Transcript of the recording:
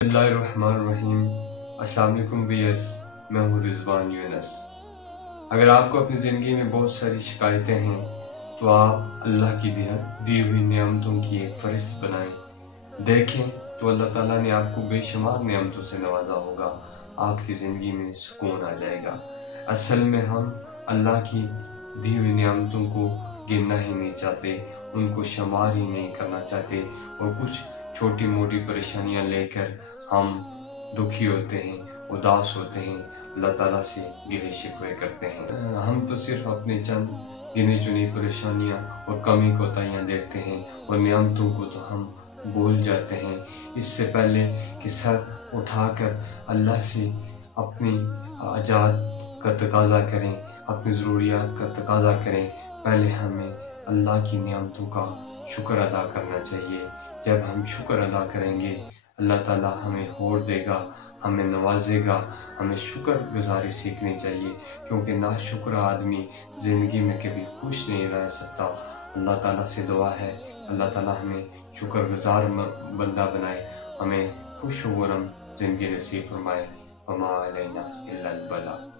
बिस्मिल्लाहिर्रहमानिर्रहीम। अस्सलाम वालेकुम व्यूअर्स, मैं हूँ रिजवान यूनस। अगर आपको अपनी ज़िंदगी में बहुत सारी शिकायतें हैं तो आप अल्लाह की दी हुई नेमतों की एक फहरिस्त बनाएं। देखें तो अल्लाह ताला ने आपको बेशुमार नेमतों से नवाजा होगा, आपकी ज़िंदगी में सुकून आ जाएगा। असल में हम अल्लाह की दी हुई नेमतों को गिनना ही नहीं चाहते, उनको शुमार ही नहीं करना चाहते, और कुछ छोटी मोटी परेशानियां लेकर हम दुखी होते हैं, उदास होते हैं, अल्लाह ताला से गिले शिकवे करते हैं। हम तो सिर्फ अपने चंद गिनी चुनी परेशानियां और कमी कोताहियां देखते हैं और नेमतों को तो हम भूल जाते हैं। इससे पहले कि सर उठाकर अल्लाह से अपनी आजाद का तकाजा करें, अपनी ज़रूरियात का तकाजा करें, पहले हमें अल्लाह की नेमतों का शुक्र अदा करना चाहिए। जब हम शुक्र अदा करेंगे, अल्लाह ताला हमें और देगा, हमें नवाजेगा। हमें शुक्र गुजारी सीखनी चाहिए, क्योंकि नाशुक्र आदमी ज़िंदगी में कभी खुश नहीं रह सकता। अल्लाह ताला से दुआ है, अल्लाह ताला हमें शुक्रगुजार बंदा बनाए, हमें खुश व रम ज़िंदगी नसीब फरमाए। वमा अलैना इल्लल बलाग।